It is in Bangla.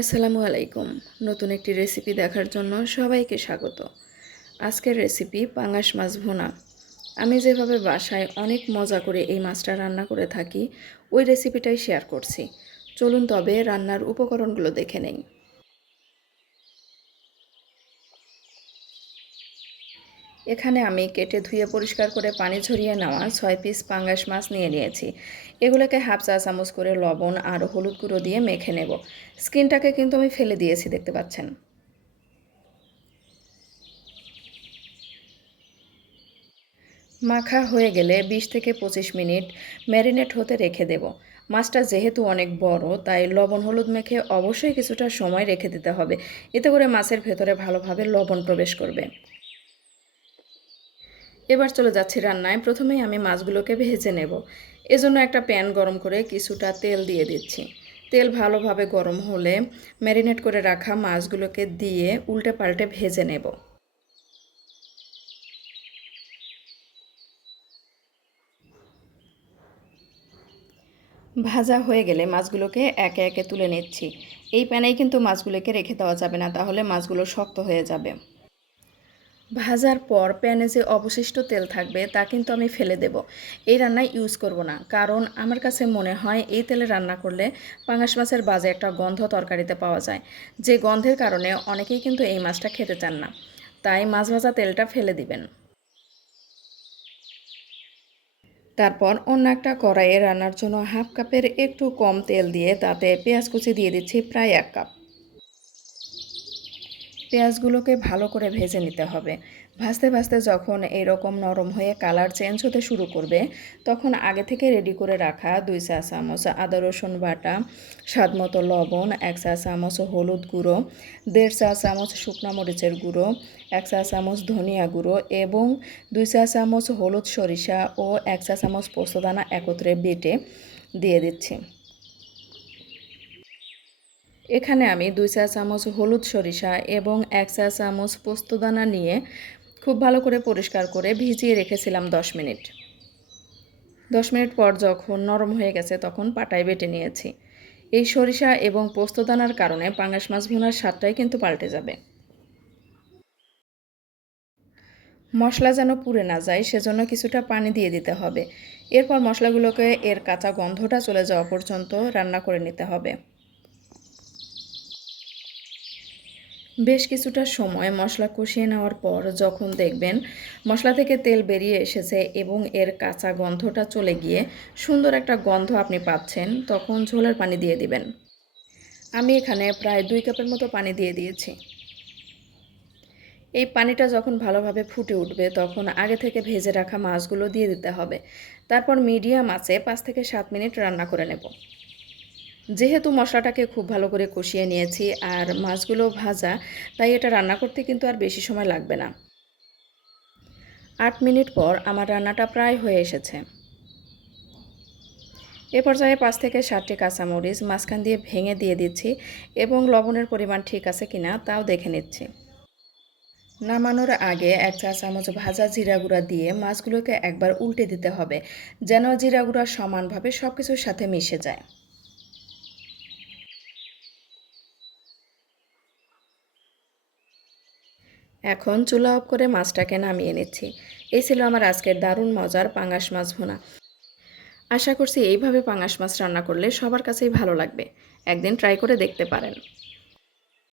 আসসালামু আলাইকুম। নতুন একটি রেসিপি দেখার জন্য সবাইকে স্বাগত। আজকের রেসিপি পাঙাশ মাছ ভোনা। আমি যেভাবে বাসায় অনেক মজা করে এই মাছটা রান্না করে থাকি, ওই রেসিপিটাই শেয়ার করছি। চলুন তবে রান্নার উপকরণগুলো দেখে নেই। এখানে আমি কেটে ধুয়ে পরিষ্কার করে পানি ঝরিয়ে নেওয়া ছয় পিস পাঙ্গাস মাছ নিয়ে নিয়েছি। এগুলোকে হাফ চা চামচ করে লবণ আর হলুদ গুঁড়ো দিয়ে মেখে নেব। স্কিনটাকে কিন্তু আমি ফেলে দিয়েছি, দেখতে পাচ্ছেন। মাখা হয়ে গেলে বিশ থেকে পঁচিশ মিনিট ম্যারিনেট হতে রেখে দেব। মাছটা যেহেতু অনেক বড়, তাই লবণ হলুদ মেখে অবশ্যই কিছুটা সময় রেখে দিতে হবে। এতে করে মাছের ভেতরে ভালোভাবে লবণ প্রবেশ করবে। এবার চলে যাচ্ছি রান্নায়। প্রথমেই আমি মাছগুলোকে ভেজে নেব। এজন্য একটা প্যান গরম করে কিছুটা তেল দিয়ে দিচ্ছি। তেল ভালোভাবে গরম হলে ম্যারিনেট করে রাখা মাছগুলোকে দিয়ে উল্টে পাল্টে ভেজে নেব। ভাজা হয়ে গেলে মাছগুলোকে একে একে তুলে নিচ্ছি। এই প্যানেই কিন্তু মাছগুলোকে রেখে দেওয়া যাবে না, তাহলে মাছগুলো শক্ত হয়ে যাবে। ভাজার পর প্যানে যে অবশিষ্ট তেল থাকবে তা কিন্তু আমি ফেলে দেব। এই রান্নায় ইউজ করব না, কারণ আমার কাছে মনে হয় এই তেলে রান্না করলে পাঙাশ মাছের বাজে একটা গন্ধ তরকারিতে পাওয়া যায়। যে গন্ধের কারণে অনেকেই কিন্তু এই মাছটা খেতে চান না, তাই মাছ ভাজা তেলটা ফেলে দিবেন। তারপর অন্য একটা কড়াইয়ে রান্নার জন্য হাফ কাপের একটু কম তেল দিয়ে তাতে পেঁয়াজ কুচি দিয়ে দিচ্ছি প্রায় এক কাপ। পেঁয়াজগুলোকে ভালো করে ভেজে নিতে হবে। ভাজতে ভাজতে যখন এরকম নরম হয়ে কালার চেঞ্জ হতে শুরু করবে, তখন আগে থেকে রেডি করে রাখা দুই চা চামচ আদা রসুন বাটা, স্বাদ মতো লবণ, এক চা চামচ হলুদ গুঁড়ো, দেড় চা চামচ শুকনো মরিচের গুঁড়ো, এক চা চামচ ধনিয়া গুঁড়ো এবং দুই চা চামচ হলুদ সরিষা ও এক চা চামচ পোস্তদানা একত্রে বেটে দিয়ে দিচ্ছি। এখানে আমি দুই চা চামচ হলুদ সরিষা এবং এক চা চামচ পোস্তদানা নিয়ে খুব ভালো করে পরিষ্কার করে ভিজিয়ে রেখেছিলাম দশ মিনিট। দশ মিনিট পর যখন নরম হয়ে গেছে তখন পাটায় বেটে নিয়েছি। এই সরিষা এবং পোস্তদানার কারণে পাঙাশ মাছ ভুনার স্বাদটাই কিন্তু পাল্টে যাবে। মশলা যেন পুড়ে না যায় সেজন্য কিছুটা পানি দিয়ে দিতে হবে। এরপর মশলাগুলোকে এর কাঁচা গন্ধটা চলে যাওয়া পর্যন্ত রান্না করে নিতে হবে। বেশ কিছুটা সময় মশলা কষিয়ে নেওয়ার পর যখন দেখবেন মশলা থেকে তেল বেরিয়ে এসেছে এবং এর কাঁচা গন্ধটা চলে গিয়ে সুন্দর একটা গন্ধ আপনি পাচ্ছেন, তখন ঝোলের পানি দিয়ে দিবেন। আমি এখানে প্রায় দুই কাপের মতো পানি দিয়ে দিয়েছি। এই পানিটা যখন ভালোভাবে ফুটে উঠবে, তখন আগে থেকে ভেজে রাখা মাছগুলো দিয়ে দিতে হবে। তারপর মিডিয়াম আছে পাঁচ থেকে সাত মিনিট রান্না করে নেব। যেহেতু মশলাটাকে খুব ভালো করে কষিয়ে নিয়েছি আর মাছগুলো ভাজা, তাই এটা রান্না করতে কিন্তু আর বেশি সময় লাগবে না। আট মিনিট পর আমার রান্নাটা প্রায় হয়ে এসেছে। এ পর্যায়ে পাঁচ থেকে সাতটি কাঁচামরিচ মাঝখান দিয়ে ভেঙে দিয়ে দিচ্ছি এবং লবণের পরিমাণ ঠিক আছে কিনা তাও দেখে নিচ্ছি। নামানোর আগে এক চা চামচ ভাজা জিরা গুঁড়া দিয়ে মাছগুলোকে একবার উল্টে দিতে হবে, যেন জিরা গুঁড়া সমানভাবে সব কিছুর সাথে মিশে যায়। এখন চুলা অফ করে মাছটাকে নামিয়ে নিচ্ছি। এই ছিল আমার আজকের দারুণ মজার পাঙাশ মাছ ভুনা। আশা করছি এইভাবে পাঙাশ মাছ রান্না করলে সবার কাছেই ভালো লাগবে। একদিন ট্রাই করে দেখতে পারেন।